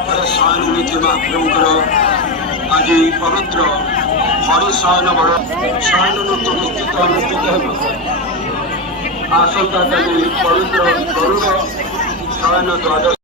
ତାପରେ ଶୟନ ନୀତି ମହାପ୍ରଭୁଙ୍କର ଆଜି ପବିତ୍ର ହରିଶୟନ ବଡ଼ ଶୟନ ନୀତି ନିଶ୍ଚିତ ଅନୁଷ୍ଠିତ ହେବ। ଆସନ୍ତାକାଲି ପବିତ୍ର ଗରୁଡ଼ ଶୟନ ଦ୍ୱାଦଶ